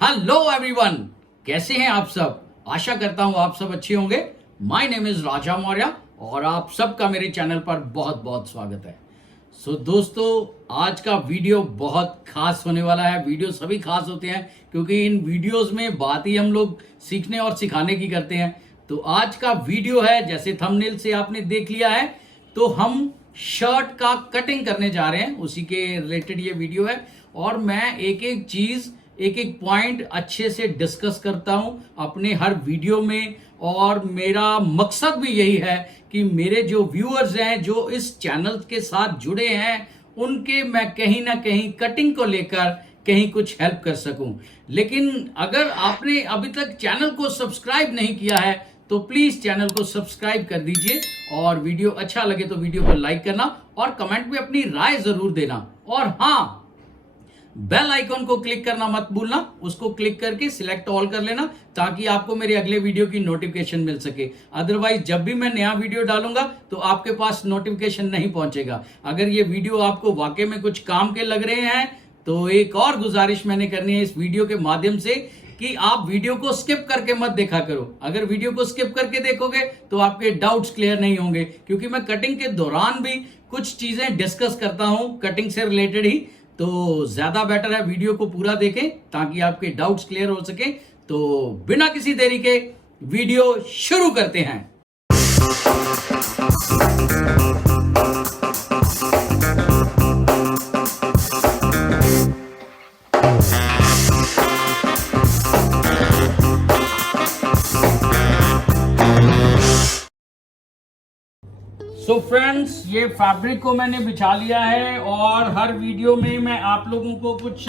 Hello everyone, कैसे हैं आप सब। आशा करता हूं आप सब अच्छे होंगे। माय नेम इज राजा मौर्य और आप सबका मेरे चैनल पर बहुत बहुत स्वागत है। दोस्तों, आज का वीडियो बहुत खास होने वाला है। वीडियो सभी खास होते हैं क्योंकि इन वीडियोस में बात ही हम लोग सीखने और सिखाने की करते हैं। तो आज का वीडियो है, जैसे थंबनेल से आपने देख लिया है, तो हम शर्ट का कटिंग करने जा रहे हैं, उसी के रिलेटेड ये वीडियो है। और मैं एक एक चीज, एक एक पॉइंट अच्छे से डिस्कस करता हूं अपने हर वीडियो में। और मेरा मकसद भी यही है कि मेरे जो व्यूअर्स हैं, जो इस चैनल के साथ जुड़े हैं, उनके मैं कहीं ना कहीं कटिंग को लेकर कहीं कुछ हेल्प कर सकूं। लेकिन अगर आपने अभी तक चैनल को सब्सक्राइब नहीं किया है तो प्लीज चैनल को सब्सक्राइब कर दीजिए। और वीडियो अच्छा लगे तो वीडियो को लाइक करना और कमेंट में अपनी राय जरूर देना। और हाँ, बेल आइकॉन को क्लिक करना मत भूलना, उसको क्लिक करके सिलेक्ट ऑल कर लेना ताकि आपको मेरे अगले वीडियो की नोटिफिकेशन मिल सके। अदरवाइज जब भी मैं नया वीडियो डालूंगा तो आपके पास नोटिफिकेशन नहीं पहुंचेगा। अगर ये वीडियो आपको वाकई में कुछ काम के लग रहे हैं तो एक और गुजारिश मैंने करनी है इस वीडियो के माध्यम से कि आप वीडियो को स्किप करके मत देखा करो। अगर वीडियो को स्किप करके देखोगे तो आपके डाउट्स क्लियर नहीं होंगे, क्योंकि मैं कटिंग के दौरान भी कुछ चीजें डिस्कस करता हूं कटिंग से रिलेटेड ही। तो ज्यादा बेटर है वीडियो को पूरा देखें ताकि आपके डाउट्स क्लियर हो सके। तो बिना किसी देरी के वीडियो शुरू करते हैं। सो फ्रेंड्स, ये फैब्रिक को मैंने बिछा लिया है और हर वीडियो में मैं आप लोगों को कुछ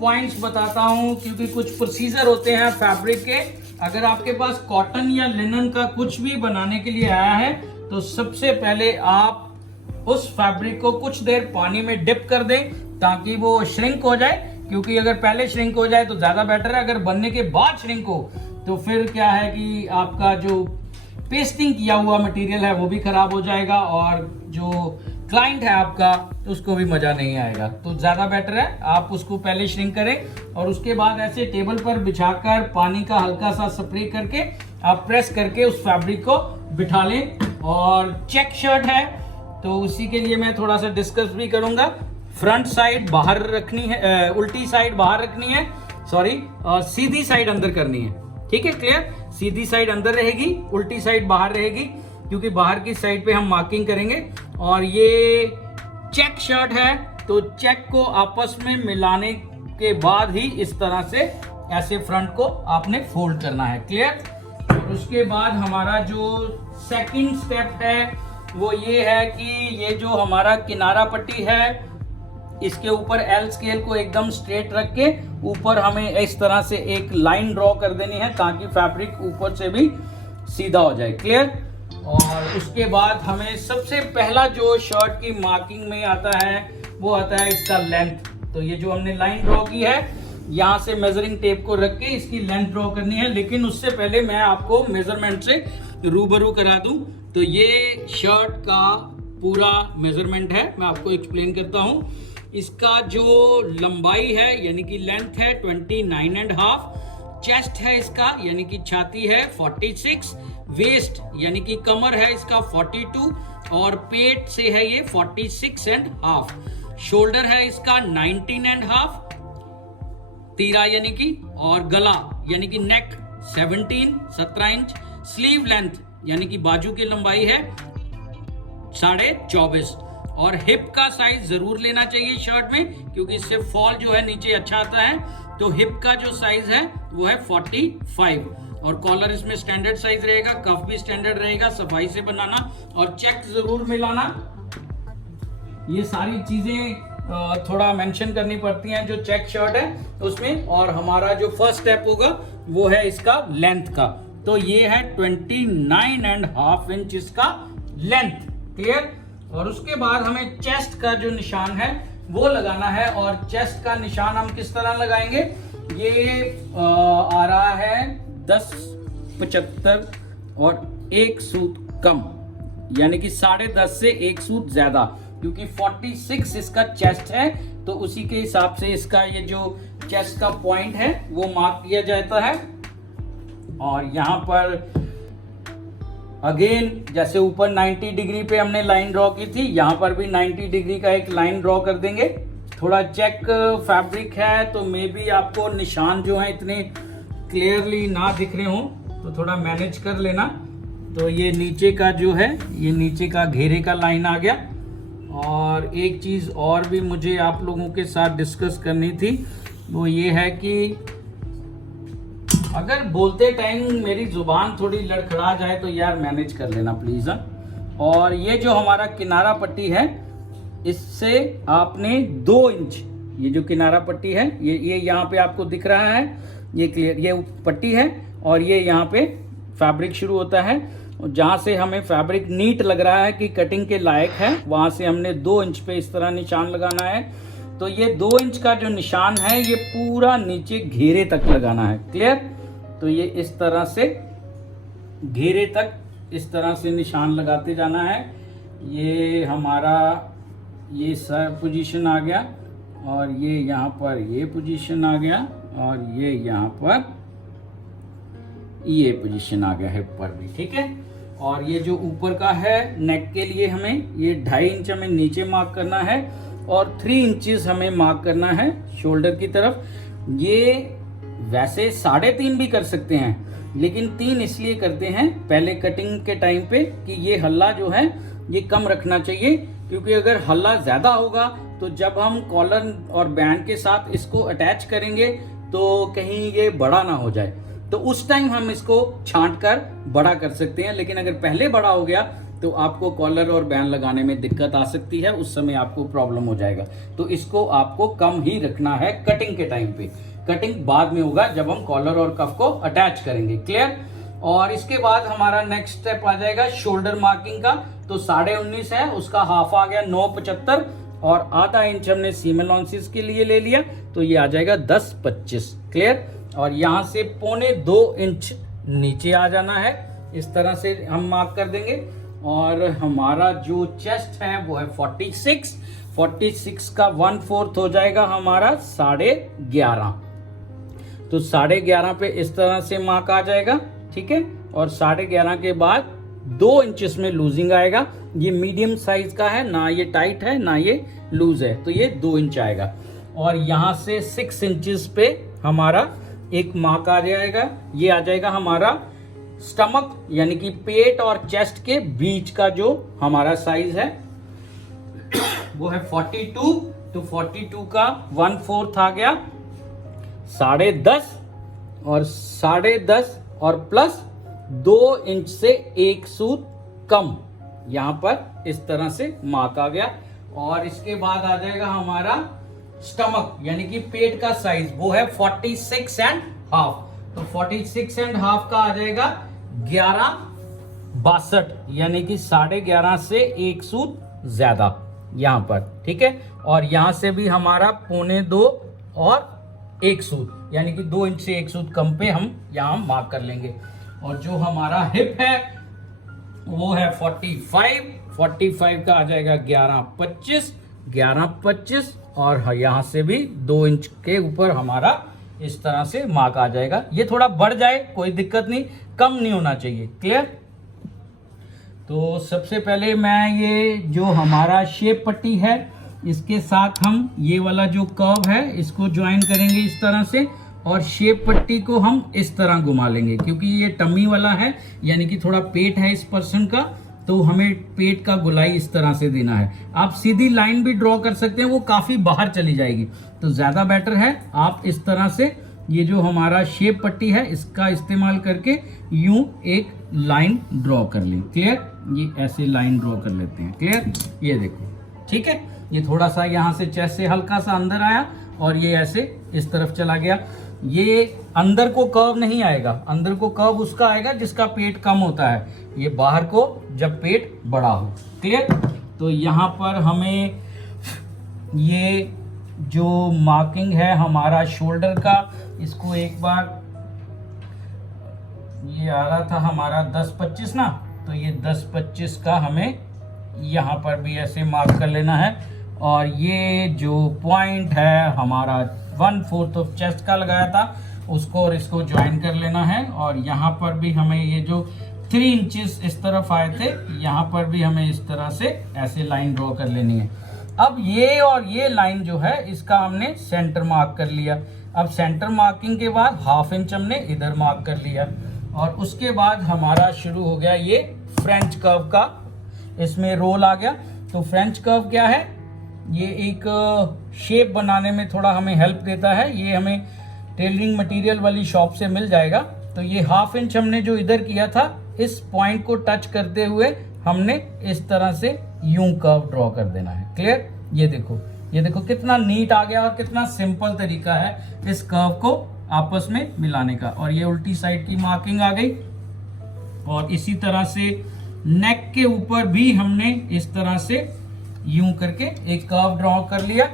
पॉइंट्स बताता हूं, क्योंकि कुछ प्रोसीजर होते हैं फैब्रिक के। अगर आपके पास कॉटन या लिनन का कुछ भी बनाने के लिए आया है तो सबसे पहले आप उस फैब्रिक को कुछ देर पानी में डिप कर दें ताकि वो श्रिंक हो जाए। क्योंकि अगर पहले श्रिंक हो जाए तो ज्यादा बेटर है, अगर बनने के बाद श्रिंक हो तो फिर क्या है कि आपका जो पेस्टिंग किया हुआ मटेरियल है वो भी खराब हो जाएगा और जो क्लाइंट है आपका उसको भी मजा नहीं आएगा। तो ज्यादा बेटर है आप उसको पहले श्रिंक करें और उसके बाद ऐसे टेबल पर बिछाकर पानी का हल्का सा स्प्रे करके आप प्रेस करके उस फैब्रिक को बिठा लें। और चेक शर्ट है तो उसी के लिए मैं थोड़ा सा डिस्कस भी करूंगा। फ्रंट साइड बाहर रखनी है, उल्टी साइड बाहर रखनी है, सॉरी, सीधी साइड अंदर करनी है। ठीक है, क्लियर। सीधी साइड अंदर रहेगी, उल्टी साइड बाहर रहेगी, क्योंकि बाहर की साइड पे हम मार्किंग करेंगे। और ये चेक शर्ट है तो चेक को आपस में मिलाने के बाद ही इस तरह से ऐसे फ्रंट को आपने फोल्ड करना है। क्लियर। और उसके बाद हमारा जो सेकंड स्टेप है वो ये है कि ये जो हमारा किनारा पट्टी है इसके ऊपर एल स्केल को एकदम स्ट्रेट रख के ऊपर हमें इस तरह से एक लाइन ड्रॉ कर देनी है ताकि फैब्रिक ऊपर से भी सीधा हो जाए। क्लियर। और उसके बाद हमें सबसे पहला जो शर्ट की मार्किंग में आता है वो आता है इसका लेंथ। तो ये जो हमने लाइन ड्रॉ की है यहाँ से मेजरिंग टेप को रख के इसकी लेंथ ड्रॉ करनी है। लेकिन उससे पहले मैं आपको मेजरमेंट से रूबरू करा दूं। तो ये शर्ट का पूरा मेजरमेंट है, मैं आपको एक्सप्लेन करता हूं। इसका जो लंबाई है यानी कि लेंथ है 29.5, चेस्ट है इसका यानी कि छाती है 46, वेस्ट यानी कि कमर है इसका 42 और पेट से है ये 46.5, शोल्डर है इसका 19.5, तीरा यानी कि, और गला यानी कि नेक 17 इंच, स्लीव लेंथ यानी कि बाजू की लंबाई है 24.5 और हिप का साइज जरूर लेना चाहिए शर्ट में, क्योंकि इससे फॉल जो है नीचे अच्छा आता है। तो हिप का जो साइज है वो है 45 और कॉलर इसमें स्टैंडर्ड साइज रहेगा, कफ भी स्टैंडर्ड रहेगा। सफाई से बनाना और चेक जरूर मिलाना, ये सारी चीजें थोड़ा मेंशन करनी पड़ती हैं जो चेक शर्ट है उसमें। और हमारा जो फर्स्ट स्टेप होगा वो है इसका लेंथ का। तो ये है 29.5 इंच इसका लेंथ। क्लियर। और उसके बाद हमें चेस्ट का जो निशान है वो लगाना है। और चेस्ट का निशान हम किस तरह लगाएंगे, ये आ रहा है 10.75 और 1 सूत कम, यानी कि 10.5 से 1 सूत ज्यादा, क्योंकि 46 इसका चेस्ट है तो उसी के हिसाब से इसका ये जो चेस्ट का पॉइंट है वो मार्क किया जाता है। और यहाँ पर अगेन जैसे ऊपर 90 डिग्री पे हमने लाइन ड्रॉ की थी, यहाँ पर भी 90 डिग्री का एक लाइन ड्रॉ कर देंगे। थोड़ा चेक फैब्रिक है तो मे बी आपको निशान जो है इतने क्लियरली ना दिख रहे हो, तो थोड़ा मैनेज कर लेना। तो ये नीचे का जो है, ये नीचे का घेरे का लाइन आ गया। और एक चीज़ और भी मुझे आप लोगों के साथ डिस्कस करनी थी, वो ये है कि अगर बोलते टाइम मेरी जुबान थोड़ी लड़खड़ा जाए तो यार मैनेज कर लेना प्लीज। और ये जो हमारा किनारा पट्टी है, इससे आपने 2 इंच, ये जो किनारा पट्टी है ये यहाँ पे आपको दिख रहा है, ये क्लियर, ये पट्टी है और ये यहाँ पे फैब्रिक शुरू होता है। जहाँ से हमें फैब्रिक नीट लग रहा है कि कटिंग के लायक है, वहाँ से हमने 2 इंच पे इस तरह निशान लगाना है। तो ये 2 इंच का जो निशान है ये पूरा नीचे घेरे तक लगाना है। क्लियर? तो ये इस तरह से घेरे तक इस तरह से निशान लगाते जाना है। ये हमारा ये सर पोजीशन आ गया और ये यहाँ पर ये पोजीशन आ गया और ये यहाँ पर ये पोजीशन आ गया हिप पर भी। ठीक है? और ये जो ऊपर का है नेक के लिए हमें ये 2.5 इंच हमें नीचे मार्क करना है और 3 इंचेस हमें मार्क करना है शोल्डर की तरफ। ये वैसे 3.5 भी कर सकते हैं, लेकिन 3 इसलिए करते हैं पहले कटिंग के टाइम पे कि ये हल्ला जो है ये कम रखना चाहिए, क्योंकि अगर हल्ला ज़्यादा होगा तो जब हम कॉलर और बैंड के साथ इसको अटैच करेंगे तो कहीं ये बड़ा ना हो जाए, तो उस टाइम हम इसको छांट कर बड़ा कर सकते हैं। लेकिन अगर पहले बड़ा हो गया तो आपको कॉलर और बैंड लगाने में दिक्कत आ सकती है, उस समय आपको प्रॉब्लम हो जाएगा। तो इसको आपको कम ही रखना है कटिंग के टाइम पे। कटिंग बाद में होगा जब हम कॉलर और कफ को अटैच करेंगे। क्लियर? और इसके बाद हमारा नेक्स्ट स्टेप आ जाएगा शोल्डर मार्किंग का। तो 19.5 है, उसका हाफ आ गया 9.75 और आधा इंच हमने सीम अलाउंसेस के लिए ले लिया, तो ये आ जाएगा 10.25। क्लियर? और यहाँ से 1.25 इंच नीचे आ जाना है, इस तरह से हम मार्क कर देंगे। और हमारा जो चेस्ट है वो है 46 का 1/4 हो जाएगा हमारा 11.5। तो 11.5 पे इस तरह से मार्क आ जाएगा। ठीक है? और 11.5 के बाद 2 इंचेस में लूजिंग आएगा। ये मीडियम साइज का है, ना ये टाइट है ना ये लूज है, तो ये 2 इंच आएगा। और यहाँ से 6 इंचेस पे हमारा एक मार्क आ जाएगा। ये आ जाएगा हमारा स्टमक, यानी कि पेट और चेस्ट के बीच का जो हमारा साइज है वो है 42। तो 42 का 1/4 आ गया 10.5 और 10.5 और प्लस 2 इंच से 1 सूत कम, यहां पर इस तरह से मार्क आ गया। और इसके बाद आ जाएगा हमारा स्टमक, यानी कि पेट का साइज, वो है 46.5। तो 46.5 का आ जाएगा 11.62, यानी कि 11.5 से 1 सूत ज्यादा यहां पर। ठीक है? और यहां से भी हमारा 1.25 और 1 सूत, यानी कि 2 इंच से 1 सूत कम पे हम यहां मार्क कर लेंगे। और जो हमारा हिप है वो है 45 का आ जाएगा 11.25 और यहां से भी 2 इंच के ऊपर हमारा इस तरह से मार्क आ जाएगा। ये थोड़ा बढ़ जाए कोई दिक्कत नहीं, कम नहीं होना चाहिए। क्लियर? तो सबसे पहले मैं ये जो हमारा शेप पट्टी है इसके साथ हम ये वाला जो कर्व है इसको ज्वाइन करेंगे इस तरह से, और शेप पट्टी को हम इस तरह घुमा लेंगे, क्योंकि ये टमी वाला है, यानी कि थोड़ा पेट है इस पर्सन का, तो हमें पेट का गोलाई इस तरह से देना है। आप सीधी लाइन भी ड्रॉ कर सकते हैं, वो काफी बाहर चली जाएगी, तो ज्यादा बेटर है आप इस तरह से ये जो हमारा शेप पट्टी है इसका इस्तेमाल करके यूं एक लाइन ड्रॉ कर लें। क्लियर? ये ऐसे लाइन ड्रॉ कर लेते हैं। क्लियर? ये देखो, ठीक है? ये थोड़ा सा यहाँ से चेस्ट से हल्का सा अंदर आया और ये ऐसे इस तरफ चला गया। ये अंदर को कर्व नहीं आएगा, अंदर को कर्व उसका आएगा जिसका पेट कम होता है, ये बाहर को जब पेट बड़ा हो। क्लियर? तो यहाँ पर हमें ये जो मार्किंग है हमारा शोल्डर का, इसको एक बार, ये आ रहा था हमारा 10.25 ना, तो ये 10.25 का हमें यहाँ पर भी ऐसे मार्क कर लेना है। और ये जो पॉइंट है हमारा 1/4 ऑफ चेस्ट का लगाया था उसको और इसको ज्वाइन कर लेना है। और यहाँ पर भी हमें ये जो 3 इंचेस इस तरफ आए थे, यहाँ पर भी हमें इस तरह से ऐसे लाइन ड्रॉ कर लेनी है। अब ये और ये लाइन जो है इसका हमने सेंटर मार्क कर लिया। अब सेंटर मार्किंग के बाद 1/2 इंच हमने इधर मार्क कर लिया और उसके बाद हमारा शुरू हो गया ये फ्रेंच कर्व का, इसमें रोल आ गया। तो फ्रेंच कर्व क्या है, ये एक शेप बनाने में थोड़ा हमें हेल्प देता है। ये हमें टेलरिंग मटेरियल वाली शॉप से मिल जाएगा। तो ये 1/2 इंच हमने जो इधर किया था, इस पॉइंट को टच करते हुए हमने इस तरह से यूं कर्व ड्रॉ कर देना है। क्लियर? ये देखो कितना नीट आ गया और कितना सिंपल तरीका है इस कर्व को आपस में मिलाने का। और ये उल्टी साइड की मार्किंग आ गई। और इसी तरह से नेक के ऊपर भी हमने इस तरह से यूं करके एक कर्व ड्रॉ कर लिया।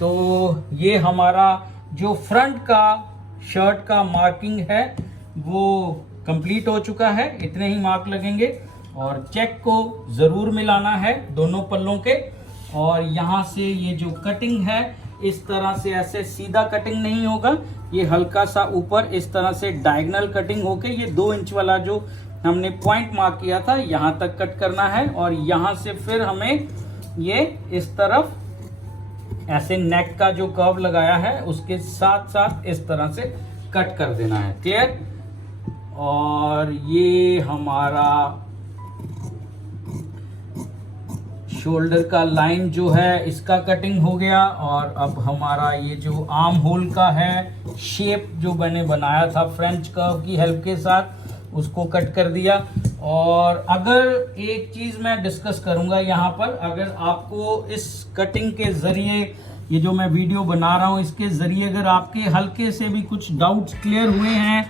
तो ये हमारा जो फ्रंट का शर्ट का मार्किंग है वो कंप्लीट हो चुका है। इतने ही मार्क लगेंगे और चेक को ज़रूर मिलाना है दोनों पल्लों के। और यहाँ से ये जो कटिंग है इस तरह से ऐसे सीधा कटिंग नहीं होगा, ये हल्का सा ऊपर इस तरह से डायगोनल कटिंग होके ये 2 इंच वाला जो हमने पॉइंट मार्क किया था यहाँ तक कट करना है। और यहाँ से फिर हमें ये इस तरफ ऐसे नेक का जो कर्व लगाया है उसके साथ साथ इस तरह से कट कर देना है। क्लियर? और ये हमारा शोल्डर का लाइन जो है इसका कटिंग हो गया। और अब हमारा ये जो आर्म होल का है शेप जो मैंने बनाया था फ्रेंच कर्व की हेल्प के साथ, उसको कट कर दिया। और अगर एक चीज़ मैं डिस्कस करूंगा यहाँ पर, अगर आपको इस कटिंग के ज़रिए, ये जो मैं वीडियो बना रहा हूँ इसके ज़रिए अगर आपके हल्के से भी कुछ डाउट्स क्लियर हुए हैं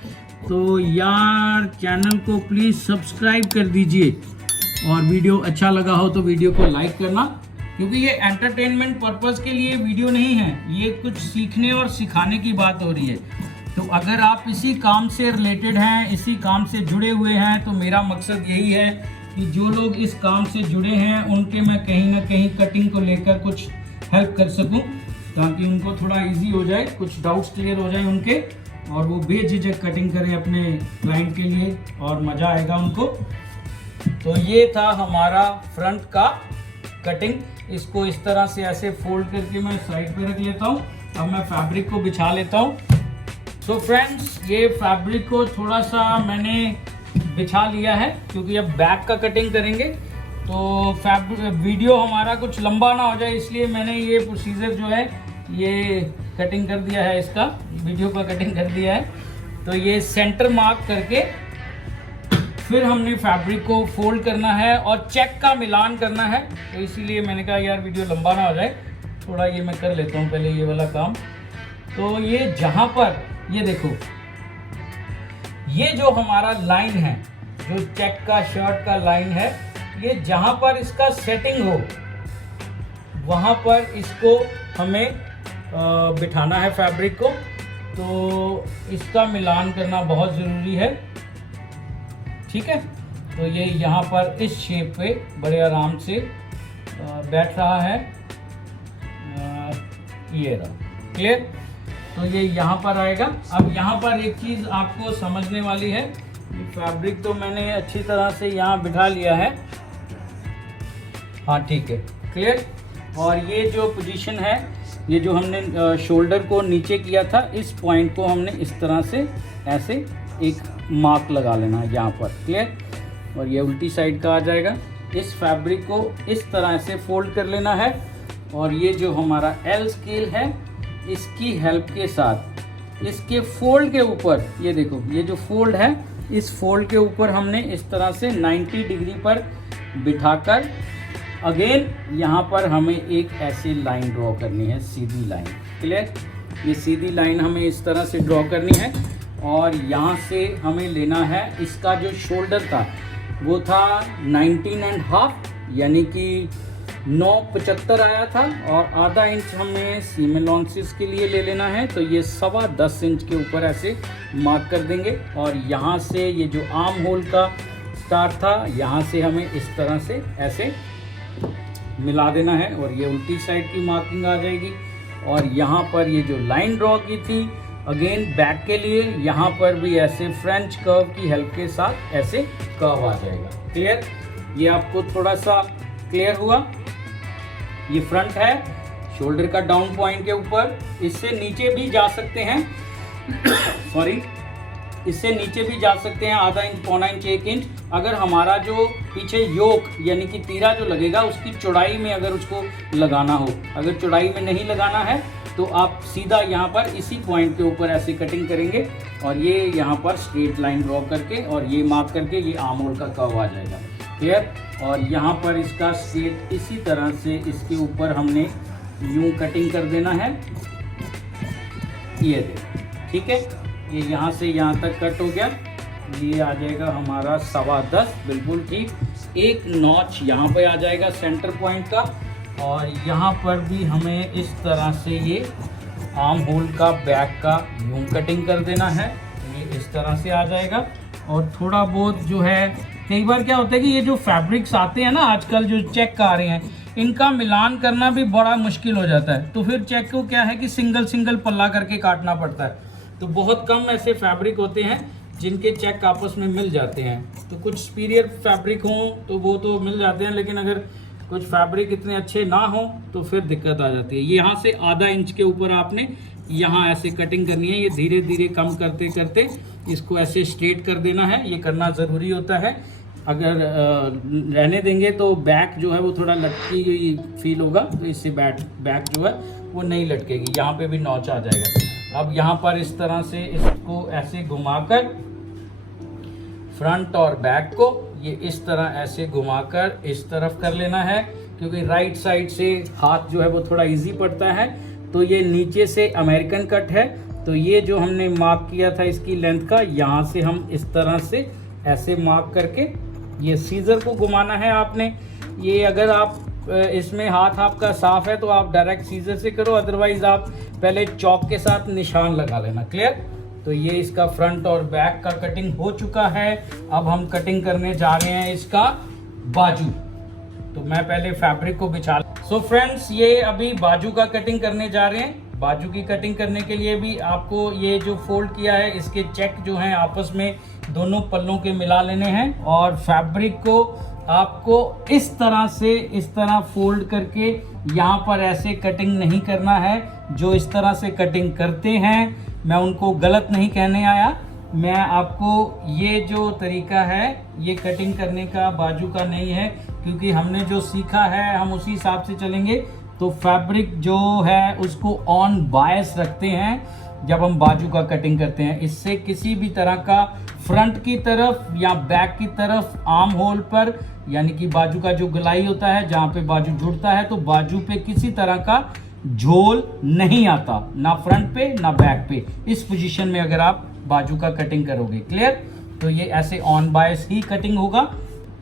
तो यार चैनल को प्लीज़ सब्सक्राइब कर दीजिए। और वीडियो अच्छा लगा हो तो वीडियो को लाइक करना, क्योंकि ये एंटरटेनमेंट पर्पज़ के लिए वीडियो नहीं है, ये कुछ सीखने और सिखाने की बात हो रही है। तो अगर आप इसी काम से रिलेटेड हैं, इसी काम से जुड़े हुए हैं, तो मेरा मकसद यही है कि जो लोग इस काम से जुड़े हैं उनके मैं कहीं ना कहीं कटिंग को लेकर कुछ हेल्प कर सकूं, ताकि उनको थोड़ा इजी हो जाए, कुछ डाउट्स क्लियर हो जाए उनके, और वो बेझिझक कटिंग करें अपने क्लाइंट के लिए और मज़ा आएगा उनको। तो ये था हमारा फ्रंट का कटिंग। इसको इस तरह से ऐसे फोल्ड करके मैं साइड पे रख लेता हूँ। अब मैं फैब्रिक को बिछा लेता हूँ। सो फ्रेंड्स, ये फैब्रिक को थोड़ा सा मैंने बिछा लिया है, क्योंकि अब बैक का कटिंग करेंगे तो वीडियो हमारा कुछ लंबा ना हो जाए, इसलिए मैंने ये प्रोसीजर जो है ये कटिंग कर दिया है, इसका वीडियो का कटिंग कर दिया है। तो ये सेंटर मार्क करके फिर हमने फैब्रिक को फोल्ड करना है और चेक का मिलान करना है। तो इसीलिए मैंने कहा यार वीडियो लंबा ना हो जाए, थोड़ा ये मैं कर लेता हूँ पहले ये वाला काम। तो ये जहाँ पर ये देखो, ये जो हमारा लाइन है, जो चेक का शर्ट का लाइन है, ये जहाँ पर इसका सेटिंग हो वहाँ पर इसको हमें बिठाना है फैब्रिक को। तो इसका मिलान करना बहुत ज़रूरी है, ठीक है। तो ये यहाँ पर इस शेप पे बड़े आराम से बैठ रहा है, ये रहा। क्लियर? तो ये यहाँ पर आएगा। अब यहाँ पर एक चीज़ आपको समझने वाली है, फैब्रिक तो मैंने अच्छी तरह से यहाँ बिठा लिया है, हाँ ठीक है, क्लियर। और ये जो पोजीशन है, ये जो हमने शोल्डर को नीचे किया था, इस पॉइंट को हमने इस तरह से ऐसे एक मार्क लगा लेना है यहाँ पर। क्लियर? और ये उल्टी साइड का आ जाएगा। इस फैब्रिक को इस तरह से फोल्ड कर लेना है। और ये जो हमारा एल स्केल है, इसकी हेल्प के साथ इसके फोल्ड के ऊपर, ये देखो, ये जो फोल्ड है, इस फोल्ड के ऊपर हमने इस तरह से 90 डिग्री पर बिठाकर अगेन यहाँ पर हमें एक ऐसी लाइन ड्रॉ करनी है, सीधी लाइन। क्लियर? ये सीधी लाइन हमें इस तरह से ड्रॉ करनी है। और यहाँ से हमें लेना है, इसका जो शोल्डर था वो था 19.5, यानी कि 9.75 आया था, और आधा इंच हमें सीम अलाउंसेस के लिए ले लेना है। तो ये 10.25 इंच के ऊपर ऐसे मार्क कर देंगे। और यहाँ से ये जो आर्म होल का स्टार्ट था, यहाँ से हमें इस तरह से ऐसे मिला देना है। और ये उल्टी साइड की मार्किंग आ जाएगी। और यहाँ पर ये जो लाइन ड्रॉ की थी अगेन बैक के लिए, यहाँ पर भी ऐसे फ्रेंच कर्व की हेल्प के साथ ऐसे कर्व आ जाएगा। क्लियर? ये आपको थोड़ा सा क्लियर हुआ? ये फ्रंट है शोल्डर का डाउन पॉइंट के ऊपर, इससे नीचे भी जा सकते हैं सॉरी, इससे नीचे भी जा सकते हैं, आधा इंच, पौना इंच, 1 इंच। अगर हमारा जो पीछे योक यानी कि तीरा जो लगेगा उसकी चौड़ाई में अगर उसको लगाना हो, अगर चौड़ाई में नहीं लगाना है तो आप सीधा यहाँ पर इसी पॉइंट के ऊपर ऐसे कटिंग करेंगे और ये यहाँ पर स्ट्रेट लाइन ड्रॉ करके और ये मार्क करके ये आर्म होल का कर्व आ जाएगा। क्लियर? और यहाँ पर इसका स्ट्रेट इसी तरह से इसके ऊपर हमने यूं कटिंग कर देना है। ये देखो, ठीक है, ये यहाँ से यहाँ तक कट हो गया। ये आ जाएगा हमारा 10.25, बिल्कुल ठीक। एक नॉच यहाँ पे आ जाएगा सेंटर पॉइंट का और यहाँ पर भी हमें इस तरह से ये आर्म होल का बैक का यूं कटिंग कर देना है। ये इस तरह से आ जाएगा। और थोड़ा बहुत जो है, कई बार क्या होता है कि ये जो फैब्रिक्स आते हैं ना आजकल जो चेक आ रहे हैं, इनका मिलान करना भी बड़ा मुश्किल हो जाता है। तो फिर चेक को क्या है कि सिंगल सिंगल पल्ला करके काटना पड़ता है। तो बहुत कम ऐसे फैब्रिक होते हैं जिनके चेक आपस में मिल जाते हैं। तो कुछ सुपीरियर फैब्रिक हों तो वो तो मिल जाते हैं, लेकिन अगर कुछ फैब्रिक इतने अच्छे ना हो तो फिर दिक्कत आ जाती है। ये यहाँ से आधा इंच के ऊपर आपने यहाँ ऐसे कटिंग करनी है। ये धीरे धीरे कम करते करते इसको ऐसे स्ट्रेट कर देना है। ये करना ज़रूरी होता है। अगर रहने देंगे तो बैक जो है वो थोड़ा लटकी हुई फील होगा, तो इससे बैक जो है वो नहीं लटकेगी। यहाँ पे भी नॉच आ जाएगा। अब यहाँ पर इस तरह से इसको ऐसे घुमाकर फ्रंट और बैक को ये इस तरह ऐसे घुमाकर इस तरफ कर लेना है, क्योंकि राइट साइड से हाथ जो है वो थोड़ा इजी पड़ता है। तो ये नीचे से अमेरिकन कट है, तो ये जो हमने मार्क किया था इसकी लेंथ का, यहाँ से हम इस तरह से ऐसे मार्क करके ये सीजर को घुमाना है आपने। ये अगर आप इसमें हाथ आपका साफ है तो आप डायरेक्ट सीजर से करो, अदरवाइज आप पहले चॉक के साथ निशान लगा लेना। क्लियर? तो ये इसका फ्रंट और बैक का कटिंग हो चुका है। अब हम कटिंग करने जा रहे हैं इसका बाजू। तो मैं पहले फैब्रिक को बिछा सो फ्रेंड्स, ये अभी बाजू का कटिंग करने जा रहे हैं। बाजू की कटिंग करने के लिए भी आपको ये जो फोल्ड किया है इसके चेक जो हैं आपस में दोनों पल्लों के मिला लेने हैं और फैब्रिक को आपको इस तरह से इस तरह फोल्ड करके यहाँ पर ऐसे कटिंग नहीं करना है। जो इस तरह से कटिंग करते हैं मैं उनको गलत नहीं कहने आया, मैं आपको ये जो तरीका है ये कटिंग करने का बाजू का नहीं है, क्योंकि हमने जो सीखा है हम उसी हिसाब से चलेंगे। तो फैब्रिक जो है उसको ऑन बायस रखते हैं जब हम बाजू का कटिंग करते हैं। इससे किसी भी तरह का फ्रंट की तरफ या बैक की तरफ आर्म होल पर, यानी कि बाजू का जो गलाई होता है जहाँ पे बाजू जुड़ता है, तो बाजू पे किसी तरह का झोल नहीं आता, ना फ्रंट पे ना बैक पे। इस पोजीशन में अगर आप बाजू का कटिंग करोगे, क्लियर? तो ये ऐसे ऑन बायस ही कटिंग होगा।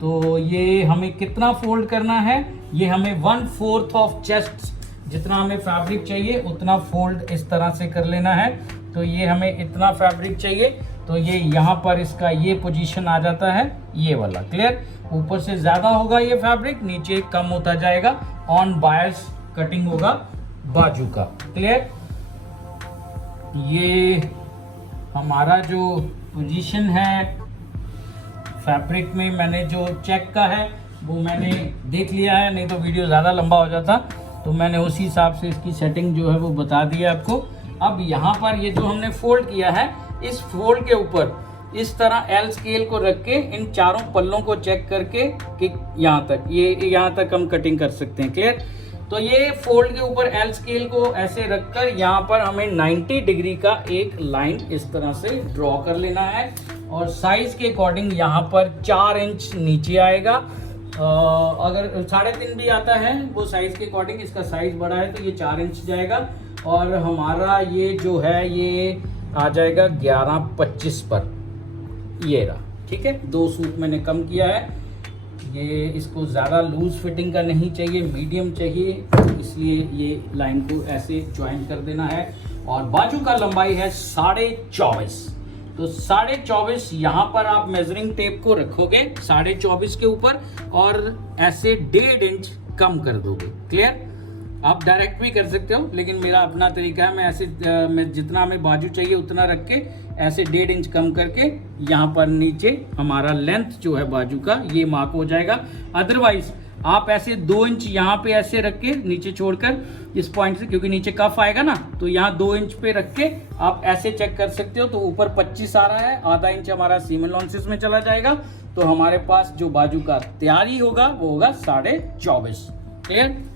तो ये हमें कितना फोल्ड करना है, ये हमें 1/4 ऑफ चेस्ट जितना हमें फैब्रिक चाहिए उतना फोल्ड इस तरह से कर लेना है। तो ये हमें इतना फैब्रिक चाहिए, तो ये यहाँ पर इसका ये पोजीशन आ जाता है, ये वाला। क्लियर? ऊपर से ज़्यादा होगा ये फैब्रिक, नीचे कम होता जाएगा। ऑन बायस कटिंग होगा बाजू का। क्लियर? ये हमारा जो पोजीशन है फैब्रिक में, मैंने जो चेक का है वो मैंने देख लिया है, नहीं तो वीडियो ज़्यादा लंबा हो जाता। तो मैंने उसी हिसाब से इसकी सेटिंग जो है वो बता दी है आपको। अब यहाँ पर ये जो हमने फोल्ड किया है, इस फोल्ड के ऊपर इस तरह एल स्केल को रख के इन चारों पल्लों को चेक करके कि यहाँ तक, ये यहाँ तक हम कटिंग कर सकते हैं। क्लियर? तो ये फोल्ड के ऊपर एल स्केल को ऐसे रखकर यहाँ पर हमें 90 डिग्री का एक लाइन इस तरह से ड्रॉ कर लेना है और साइज के अकॉर्डिंग यहाँ पर 4 इंच नीचे आएगा। अगर 3.5 भी आता है वो साइज के अकॉर्डिंग, इसका साइज बड़ा है तो ये 4 इंच जाएगा। और हमारा ये जो है ये आ जाएगा 11.25 पर, ये रहा। ठीक है, 2 सूट मैंने कम किया है। ये इसको ज़्यादा लूज फिटिंग का नहीं चाहिए, मीडियम चाहिए, इसलिए ये लाइन को ऐसे ज्वाइन कर देना है। और बाजू का लंबाई है 24.5, तो 24.5 यहाँ पर आप मेजरिंग टेप को रखोगे 24.5 के ऊपर और ऐसे 1.5 इंच कम कर दोगे। क्लियर? आप डायरेक्ट भी कर सकते हो, लेकिन मेरा अपना तरीका है, मैं ऐसे मैं जितना हमें बाजू चाहिए उतना रख के ऐसे 1.5 इंच कम करके यहाँ पर नीचे हमारा लेंथ जो है बाजू का ये मार्क हो जाएगा। अदरवाइज आप ऐसे 2 इंच यहाँ पे ऐसे रख के नीचे छोड़कर इस पॉइंट से, क्योंकि नीचे कफ आएगा ना, तो यहाँ 2 इंच पे रख के आप ऐसे चेक कर सकते हो। तो ऊपर 25 आ रहा है, आधा इंच हमारा सीम अलाउंसेस में चला जाएगा, तो हमारे पास जो बाजू का तैयारी होगा वो होगा 24.5। क्लियर।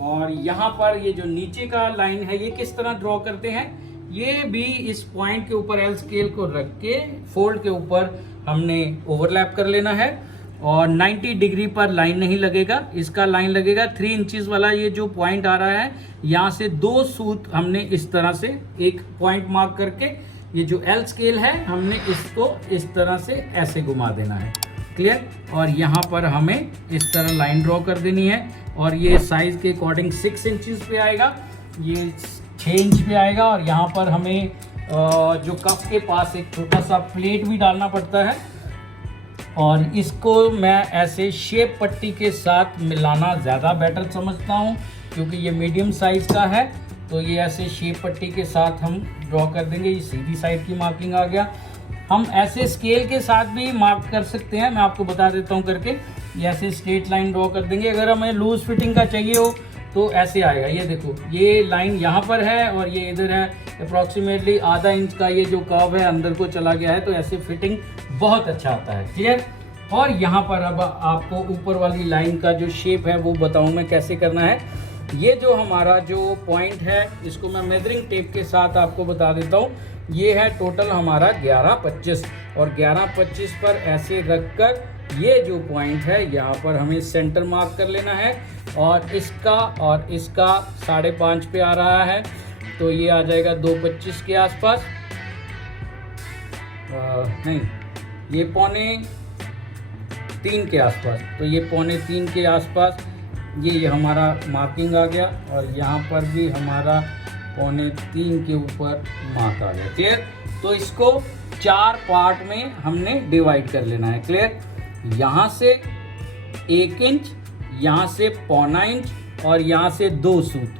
और यहाँ पर ये जो नीचे का लाइन है ये किस तरह ड्रॉ करते हैं, ये भी इस पॉइंट के ऊपर एल स्केल को रख के फोल्ड के ऊपर हमने ओवरलैप कर लेना है। और 90 डिग्री पर लाइन नहीं लगेगा, इसका लाइन लगेगा 3 इंचेस वाला। ये जो पॉइंट आ रहा है यहाँ से 2 सूत हमने इस तरह से एक पॉइंट मार्क करके ये जो एल स्केल है हमने इसको इस तरह से ऐसे घुमा देना है। क्लियर। और यहाँ पर हमें इस तरह लाइन ड्रॉ कर देनी है और ये साइज के अकॉर्डिंग 6 इंचेस पे आएगा, ये 6 इंच पे आएगा। और यहाँ पर हमें जो कफ के पास एक छोटा सा प्लेट भी डालना पड़ता है और इसको मैं ऐसे शेप पट्टी के साथ मिलाना ज़्यादा बेटर समझता हूँ, क्योंकि ये मीडियम साइज़ का है। तो ये ऐसे शेप पट्टी के साथ हम ड्रॉ कर देंगे। ये सीधी साइड की मार्किंग आ गया। हम ऐसे स्केल के साथ भी मार्क कर सकते हैं, मैं आपको बता देता हूँ करके। ये ऐसे स्ट्रेट लाइन ड्रॉ कर देंगे। अगर हमें लूज फिटिंग का चाहिए हो तो ऐसे आएगा। ये देखो, ये लाइन यहाँ पर है और ये इधर है, अप्रॉक्सीमेटली आधा इंच का ये जो कर्व है अंदर को चला गया है, तो ऐसे फिटिंग बहुत अच्छा आता है। क्लियर। और यहाँ पर अब आपको ऊपर वाली लाइन का जो शेप है वो बताऊँ मैं कैसे करना है। ये जो हमारा जो पॉइंट है इसको मैं मेजरिंग टेप के साथ आपको बता देता हूँ। ये है टोटल हमारा 11.25 और 11.25 पर ऐसे रखकर ये जो पॉइंट है यहाँ पर हमें सेंटर मार्क कर लेना है। और इसका 5.5 पे आ रहा है, तो ये आ जाएगा 2.25 के आसपास। नहीं, ये 2.25 के आसपास, तो ये 2.25 के आसपास ये हमारा मार्किंग आ गया। और यहाँ पर भी हमारा 2.25 के ऊपर मार्क आ गया। क्लियर। तो इसको 4 पार्ट में हमने डिवाइड कर लेना है। क्लियर। यहाँ से 1 इंच, यहाँ से 0.25 इंच और यहाँ से 2 सूत,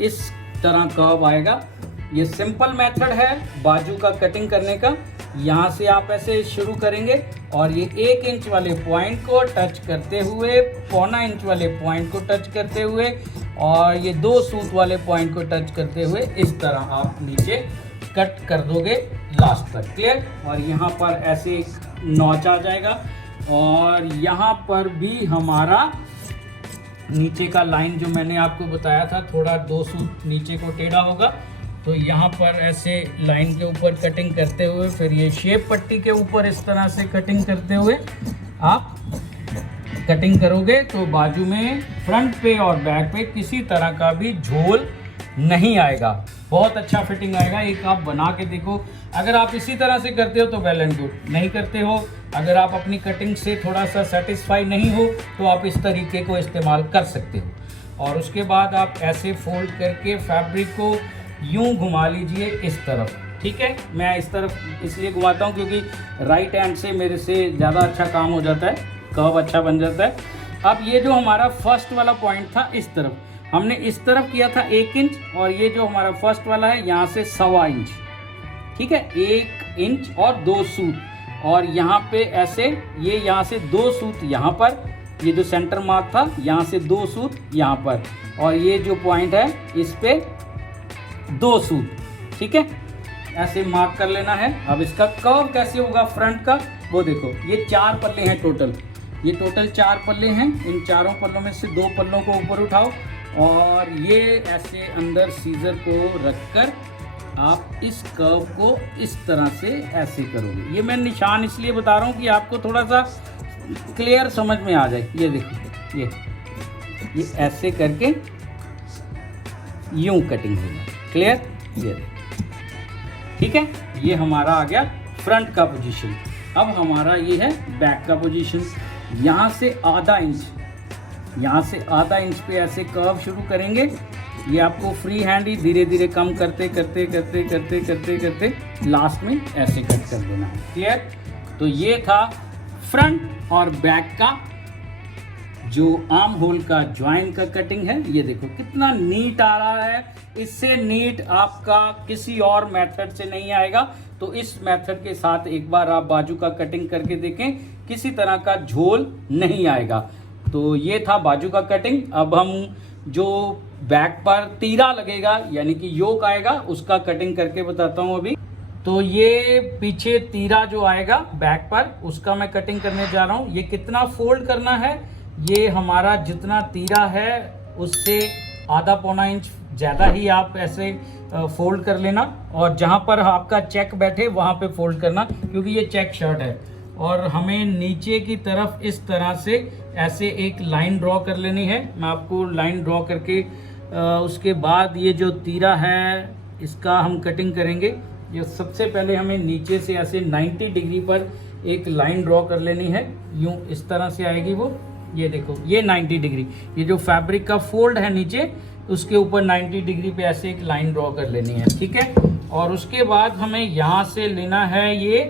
इस तरह कर्व आएगा। ये सिंपल मेथड है बाजू का कटिंग करने का। यहाँ से आप ऐसे शुरू करेंगे और ये 1 इंच वाले पॉइंट को टच करते हुए, 0.25 इंच वाले पॉइंट को टच करते हुए और ये 2 सूत वाले पॉइंट को टच करते हुए इस तरह आप नीचे कट कर दोगे लास्ट तक। क्लियर। और यहाँ पर ऐसे एक नॉच आ जाएगा और यहाँ पर भी हमारा नीचे का लाइन जो मैंने आपको बताया था, थोड़ा 2 सूत नीचे को टेढ़ा होगा, तो यहाँ पर ऐसे लाइन के ऊपर कटिंग करते हुए फिर ये शेप पट्टी के ऊपर इस तरह से कटिंग करते हुए आप कटिंग करोगे तो बाजू में फ्रंट पे और बैक पे किसी तरह का भी झोल नहीं आएगा। बहुत अच्छा फिटिंग आएगा। एक आप बना के देखो। अगर आप इसी तरह से करते हो तो वेल एंड गुड, नहीं करते हो, अगर आप अपनी कटिंग से थोड़ा सा सेटिस्फाई नहीं हो तो आप इस तरीके को इस्तेमाल कर सकते हो। और उसके बाद आप ऐसे फोल्ड करके फैब्रिक को यूं घुमा लीजिए इस तरफ। ठीक है। मैं इस तरफ इसलिए घुमाता हूं क्योंकि राइट हैंड से मेरे से ज़्यादा अच्छा काम हो जाता है, कर्व अच्छा बन जाता है। अब ये जो हमारा फर्स्ट वाला पॉइंट था इस तरफ, हमने इस तरफ किया था 1 इंच और ये जो हमारा फर्स्ट वाला है यहाँ से 1.25 इंच। ठीक है। 1 इंच और 2 सूत और यहाँ पे ऐसे ये यहाँ से 2 सूत यहाँ पर, ये जो सेंटर मार्क था यहाँ से 2 सूत यहाँ पर और ये जो पॉइंट है इस पे 2 सूत। ठीक है। ऐसे मार्क कर लेना है। अब इसका कर्व कैसे होगा फ्रंट का वो देखो। ये 4 पल्ले हैं टोटल, ये टोटल 4 पल्ले हैं। इन चारों पल्लों में से 2 पल्लों को ऊपर उठाओ और ये ऐसे अंदर सीजर को रखकर आप इस कर्व को इस तरह से ऐसे करोगे। ये मैं निशान इसलिए बता रहा हूँ कि आपको थोड़ा सा क्लियर समझ में आ जाए। ये देखो, ये ऐसे करके यूं कटिंग होगा। क्लियर। ये ठीक है। ये हमारा आ गया फ्रंट का पोजीशन। अब हमारा ये है बैक का पोजीशन। यहाँ से आधा इंच, यहाँ से आधा इंच पे ऐसे कर्व शुरू करेंगे। ये आपको फ्री हैंड ही धीरे धीरे कम करते करते करते करते करते करते लास्ट में ऐसे कट कर देना है। क्लियर। तो ये था फ्रंट और बैक का जो आर्म होल का ज्वाइन का कटिंग है। ये देखो कितना नीट आ रहा है, इससे नीट आपका किसी और मेथड से नहीं आएगा। तो इस मेथड के साथ एक बार आप बाजू का कटिंग करके देखें, किसी तरह का झोल नहीं आएगा। तो ये था बाजू का कटिंग। अब हम जो बैक पर तीरा लगेगा यानी कि योक आएगा उसका कटिंग करके बताता हूँ अभी। तो ये पीछे तीरा जो आएगा बैक पर उसका मैं कटिंग करने जा रहा हूँ। ये कितना फोल्ड करना है, ये हमारा जितना तीरा है उससे आधा पौना इंच ज़्यादा ही आप ऐसे फोल्ड कर लेना, और जहाँ पर आपका चेक बैठे वहाँ पे फोल्ड करना, क्योंकि ये चेक शर्ट है। और हमें नीचे की तरफ इस तरह से ऐसे एक लाइन ड्रॉ कर लेनी है। मैं आपको लाइन ड्रॉ करके उसके बाद ये जो तीरा है इसका हम कटिंग करेंगे। ये सबसे पहले हमें नीचे से ऐसे 90 डिग्री पर एक लाइन ड्रॉ कर लेनी है, यूं इस तरह से आएगी वो। ये देखो ये 90 डिग्री, ये जो फैब्रिक का फोल्ड है नीचे उसके ऊपर 90 डिग्री पे ऐसे एक लाइन ड्रॉ कर लेनी है, ठीक है। और उसके बाद हमें यहाँ से लेना है ये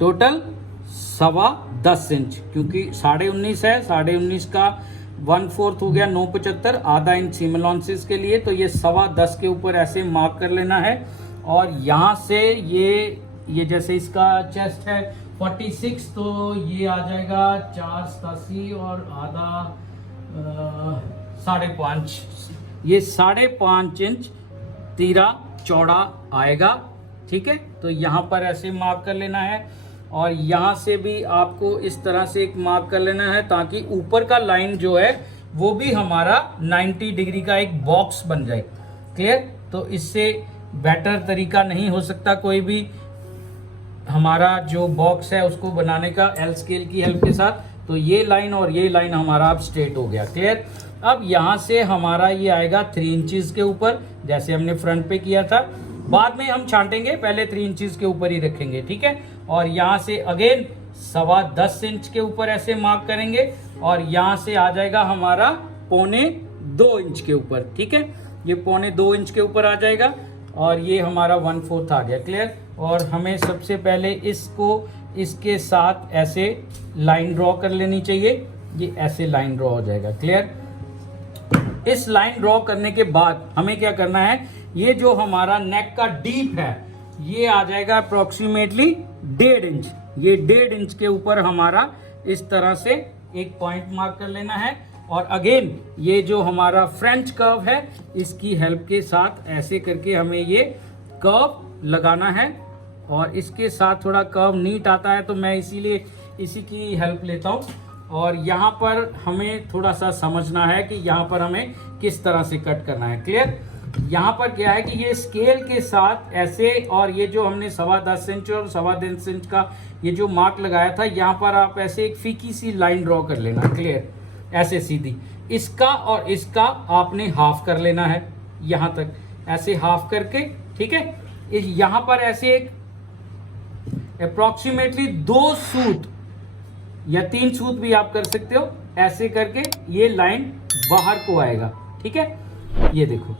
टोटल 10.25 इंच, क्योंकि 19.5 है, 19.5 का 1/4 हो गया 9.75, आधा इंच सीम अलाउंसेस के लिए। तो ये 10.25 के ऊपर ऐसे मार्क कर लेना है। और यहाँ से ये जैसे इसका चेस्ट है 46, तो ये आ जाएगा 4.87 और आधा 5.5, ये 5.5 इंच तीरा चौड़ा आएगा, ठीक है। तो यहाँ पर ऐसे मार्क कर लेना है, और यहाँ से भी आपको इस तरह से एक मार्क कर लेना है, ताकि ऊपर का लाइन जो है वो भी हमारा 90 डिग्री का एक बॉक्स बन जाए। क्लियर? तो इससे बेटर तरीका नहीं हो सकता कोई भी हमारा जो बॉक्स है उसको बनाने का एल स्केल की हेल्प के साथ। तो ये लाइन और ये लाइन हमारा अब स्ट्रेट हो गया। क्लियर? अब यहाँ से हमारा ये आएगा 3 इंचेस के ऊपर, जैसे हमने फ्रंट पे किया था। बाद में हम छांटेंगे, पहले 3 इंचेस के ऊपर ही रखेंगे, ठीक है। और यहाँ से अगेन 10.25 इंच के ऊपर ऐसे मार्क करेंगे, और यहाँ से आ जाएगा हमारा 1.25 इंच के ऊपर, ठीक है। ये 1.25 इंच के ऊपर आ जाएगा, और ये हमारा 1/4 आ गया। क्लियर? और हमें सबसे पहले इसको इसके साथ ऐसे लाइन ड्रॉ कर लेनी चाहिए। ये ऐसे लाइन ड्रॉ हो जाएगा। क्लियर? इस लाइन ड्रॉ करने के बाद हमें क्या करना है, ये जो हमारा नेक का डीप है ये आ जाएगा अप्रोक्सीमेटली 1.5 इंच। ये 1.5 इंच के ऊपर हमारा इस तरह से एक पॉइंट मार्क कर लेना है। और अगेन ये जो हमारा फ्रेंच कर्व है इसकी हेल्प के साथ ऐसे करके हमें ये कर्व लगाना है। और इसके साथ थोड़ा कर्व नीट आता है तो मैं इसीलिए इसी की हेल्प लेता हूँ। और यहाँ पर हमें थोड़ा सा समझना है कि यहाँ पर हमें किस तरह से कट करना है। क्लियर? यहाँ पर क्या है कि ये स्केल के साथ ऐसे, और ये जो हमने 10.25 इंच और 10.25 इंच का ये जो मार्क लगाया था, यहाँ पर आप ऐसे एक फीकी सी लाइन ड्रॉ कर लेना। क्लियर? ऐसे सीधी इसका और इसका आपने हाफ कर लेना है, यहाँ तक ऐसे हाफ करके, ठीक है। यहाँ पर ऐसे एक अप्रोक्सीमेटली 2 सूत या 3 सूत भी आप कर सकते हो, ऐसे करके ये लाइन बाहर को आएगा, ठीक है। ये देखो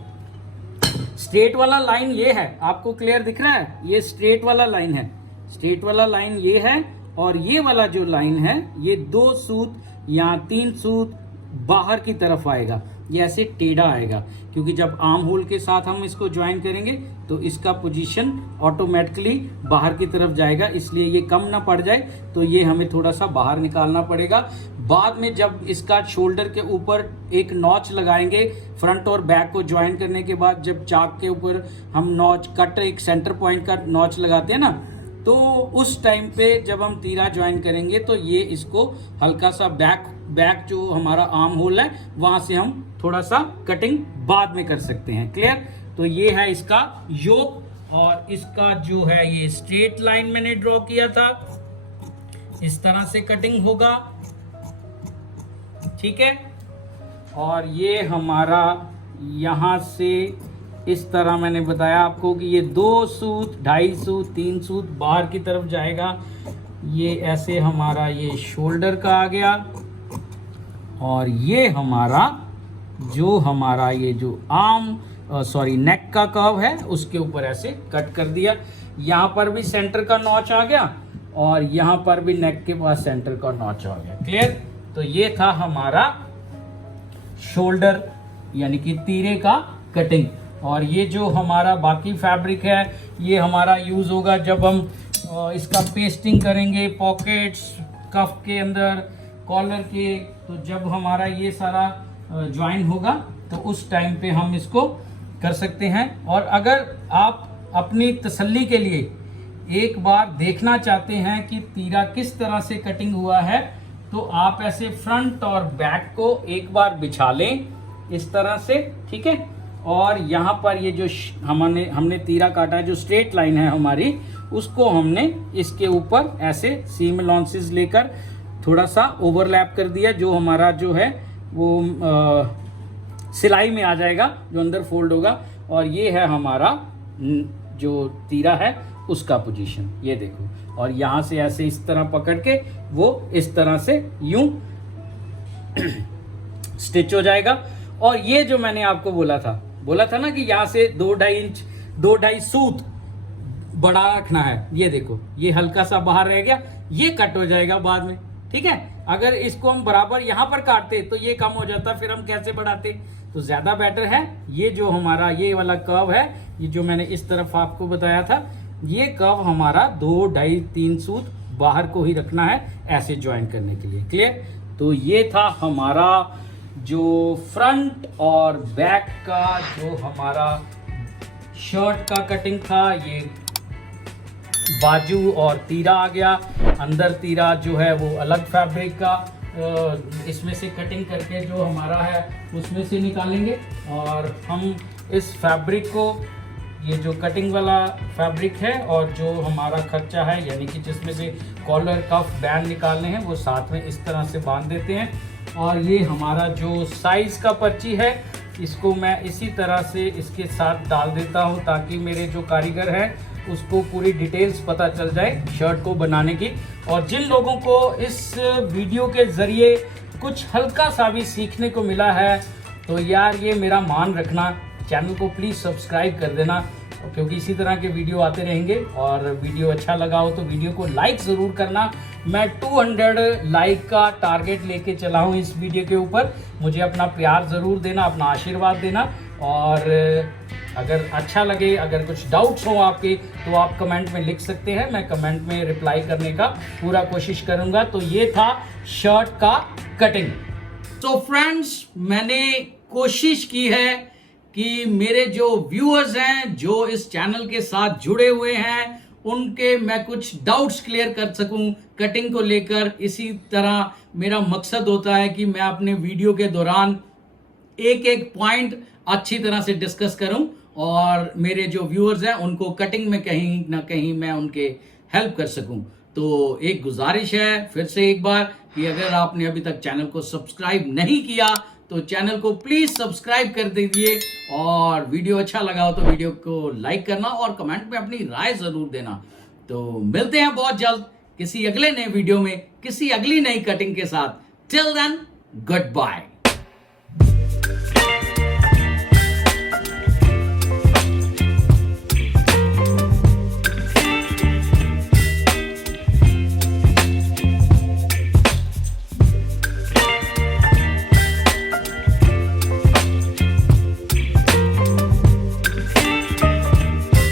स्ट्रेट वाला लाइन ये है, आपको क्लियर दिख रहा है? ये स्ट्रेट वाला लाइन है, स्ट्रेट वाला लाइन ये है। और ये वाला जो लाइन है ये 2 सूत या 3 सूत बाहर की तरफ आएगा, ये ऐसे टेढ़ा आएगा, क्योंकि जब आर्म होल के साथ हम इसको ज्वाइन करेंगे तो इसका पोजीशन ऑटोमेटिकली बाहर की तरफ जाएगा, इसलिए ये कम ना पड़ जाए तो ये हमें थोड़ा सा बाहर निकालना पड़ेगा। बाद में जब इसका शोल्डर के ऊपर एक नॉच लगाएंगे, फ्रंट और बैक को ज्वाइन करने के बाद जब चाक के ऊपर हम नॉच कट एक सेंटर पॉइंट का नॉच लगाते हैं ना, तो उस टाइम पे जब हम तीरा ज्वाइन करेंगे तो ये इसको हल्का सा बैक जो हमारा आर्म होल है वहां से हम थोड़ा सा कटिंग बाद में कर सकते हैं। क्लियर? तो ये है इसका योक, और इसका जो है ये स्ट्रेट लाइन मैंने ड्रॉ किया था, इस तरह से कटिंग होगा, ठीक है। और ये हमारा यहाँ से इस तरह मैंने बताया आपको कि ये 2 सूत 2.5 सूत 3 सूत बाहर की तरफ जाएगा। ये ऐसे हमारा ये शोल्डर का आ गया, और ये हमारा ये जो नेक का कर्व है उसके ऊपर ऐसे कट कर दिया। यहाँ पर भी सेंटर का नॉच आ गया, और यहाँ पर भी नेक के पास सेंटर का नॉच आ गया। क्लियर? तो ये था हमारा शोल्डर यानी कि तीरे का कटिंग। और ये जो हमारा बाकी फैब्रिक है ये हमारा यूज होगा जब हम इसका पेस्टिंग करेंगे पॉकेट्स, कफ के अंदर, कॉलर के। तो जब हमारा ये सारा ज्वाइन होगा तो उस टाइम पे हम इसको कर सकते हैं। और अगर आप अपनी तसल्ली के लिए एक बार देखना चाहते हैं कि तीरा किस तरह से कटिंग हुआ है तो आप ऐसे फ्रंट और बैक को एक बार बिछा लें इस तरह से, ठीक है। और यहाँ पर ये जो हमने तीरा काटा है, जो स्ट्रेट लाइन है हमारी, उसको हमने इसके ऊपर ऐसे सीम लॉन्सेस लेकर थोड़ा सा ओवरलैप कर दिया, जो हमारा जो है वो सिलाई में आ जाएगा, जो अंदर फोल्ड होगा। और ये है हमारा जो तीरा है उसका पोजीशन, ये देखो। और यहाँ से ऐसे इस तरह पकड़ के वो इस तरह से यूं स्टिच हो जाएगा। और ये जो मैंने आपको बोला था ना कि यहाँ से 2-2.5 इंच 2-2.5 सूत बड़ा रखना है, ये देखो ये हल्का सा बाहर रह गया, ये कट हो जाएगा बाद में, ठीक है। अगर इसको हम बराबर यहाँ पर काटते तो ये कम हो जाता, फिर हम कैसे बढ़ाते। तो ज्यादा बेटर है ये जो हमारा ये वाला कर्व है, ये जो मैंने इस तरफ आपको बताया था, ये कर्व हमारा 2-2.5-3 सूत बाहर को ही रखना है ऐसे ज्वाइन करने के लिए। क्लियर। तो ये था हमारा जो फ्रंट और बैक का जो हमारा शर्ट का कटिंग था। ये बाजू और तीरा आ गया, अंदर तीरा जो है वो अलग फैब्रिक का इसमें से कटिंग करके जो हमारा है उसमें से निकालेंगे। और हम इस फैब्रिक को, ये जो कटिंग वाला फैब्रिक है और जो हमारा खर्चा है यानी कि जिसमें से कॉलर कफ बैंड निकालने हैं, वो साथ में इस तरह से बांध देते हैं। और ये हमारा जो साइज का पर्ची है इसको मैं इसी तरह से इसके साथ डाल देता हूँ ताकि मेरे जो कारीगर हैं उसको पूरी डिटेल्स पता चल जाए शर्ट को बनाने की। और जिन लोगों को इस वीडियो के ज़रिए कुछ हल्का सा भी सीखने को मिला है तो यार ये मेरा मान रखना, चैनल को प्लीज़ सब्सक्राइब कर देना, क्योंकि इसी तरह के वीडियो आते रहेंगे। और वीडियो अच्छा लगा हो तो वीडियो को लाइक ज़रूर करना। मैं 200 लाइक का टारगेट लेके चला हूँ इस वीडियो के ऊपर। मुझे अपना प्यार ज़रूर देना, अपना आशीर्वाद देना। और अगर अच्छा लगे, अगर कुछ डाउट्स हो आपके तो आप कमेंट में लिख सकते हैं, मैं कमेंट में रिप्लाई करने का पूरा कोशिश करूँगा। तो ये था शर्ट का कटिंग। तो फ्रेंड्स, मैंने कोशिश की है कि मेरे जो व्यूअर्स हैं जो इस चैनल के साथ जुड़े हुए हैं उनके मैं कुछ डाउट्स क्लियर कर सकूं कटिंग को लेकर। इसी तरह मेरा मकसद होता है कि मैं अपने वीडियो के दौरान एक एक पॉइंट अच्छी तरह से डिस्कस करूं और मेरे जो व्यूअर्स हैं उनको कटिंग में कहीं ना कहीं मैं उनके हेल्प कर सकूं। तो एक गुजारिश है फिर से एक बार कि अगर आपने अभी तक चैनल को सब्सक्राइब नहीं किया तो चैनल को प्लीज सब्सक्राइब कर दीजिए। और वीडियो अच्छा लगा हो तो वीडियो को लाइक करना और कमेंट में अपनी राय जरूर देना। तो मिलते हैं बहुत जल्द किसी अगले नए वीडियो में किसी अगली नई कटिंग के साथ। Till then, good bye.